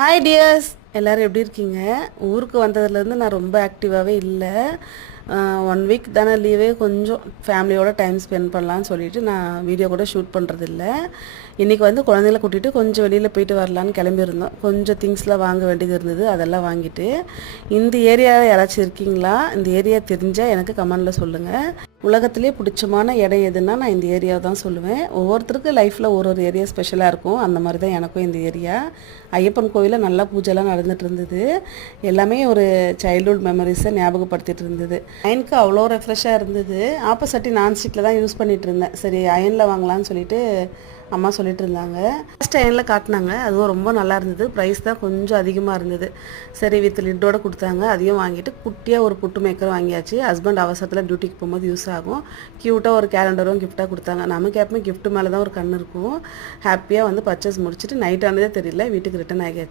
Hi tears, எல்லோரும் எப்படி இருக்கீங்க? ஊருக்கு வந்ததுலேருந்து நான் ரொம்ப ஆக்டிவாகவே இல்லை. 1 வீக் தானே லீவே, கொஞ்சம் ஃபேமிலியோட டைம் ஸ்பெண்ட் பண்ணலான்னு சொல்லிட்டு நான் வீடியோ கூட ஷூட் பண்ணுறதில்ல. இன்றைக்கி வந்து குழந்தைங்கள கூட்டிகிட்டு கொஞ்சம் வெளியில் போயிட்டு வரலான்னு கிளம்பியிருந்தோம். கொஞ்சம் திங்ஸ்லாம் வாங்க வேண்டியது இருந்தது, அதெல்லாம் வாங்கிட்டு. இந்த ஏரியாவில் யாராச்சும் இருக்கீங்களா? இந்த ஏரியா தெரிஞ்சால் எனக்கு கமெண்டில் சொல்லுங்கள். உலகத்திலே பிடிச்சமான இடம் எதுன்னா நான் இந்த ஏரியாவை தான் சொல்லுவேன். ஒவ்வொருத்தருக்கு லைஃப்பில் ஒரு ஏரியா ஸ்பெஷலாக இருக்கும். அந்த மாதிரி தான் எனக்கும் இந்த ஏரியா. ஐயப்பன் கோயிலில் நல்லா பூஜைலாம் நடந்துகிட்டு இருந்தது. எல்லாமே ஒரு சைல்ட்ஹுட் மெமரிஸை ஞாபகப்படுத்திட்டு இருந்தது. அயனுக்கு அவ்வளோ ரெஃப்ரெஷ்ஷாக இருந்தது. ஆப்போசிட்டி நான்ஸ்டிக்கில் தான் யூஸ் பண்ணிகிட்டு இருந்தேன். சரி அயனில் வாங்கலான்னு சொல்லிட்டு அம்மா சொல்லிட்டு இருந்தாங்க. ஃபஸ்ட் அயனில் காட்டினாங்க, அதுவும் ரொம்ப நல்லா இருந்தது. ப்ரைஸ் தான் கொஞ்சம் அதிகமாக இருந்தது. சரி வித் லிட்டோட கொடுத்தாங்க, அதையும் வாங்கிட்டு குட்டியாக ஒரு புட்டு மேக்கர் வாங்கியாச்சு. ஹஸ்பண்ட் அவசரத்தில் டியூட்டிக்கு போகும்போது யூஸ் ஆகும். க்யூட்டாக ஒரு கேலண்டரும் கிஃப்ட்டாக கொடுத்தாங்க. நமக்கு எப்பவுமே கிஃப்ட் மேலே தான் ஒரு கண் இருக்கும். ஹாப்பியாக வந்து பர்ச்சேஸ் முடிச்சுட்டு நைட் ஆனதே தெரியல, வீட்டுக்கு ரிட்டன் ஆகியாச்சு.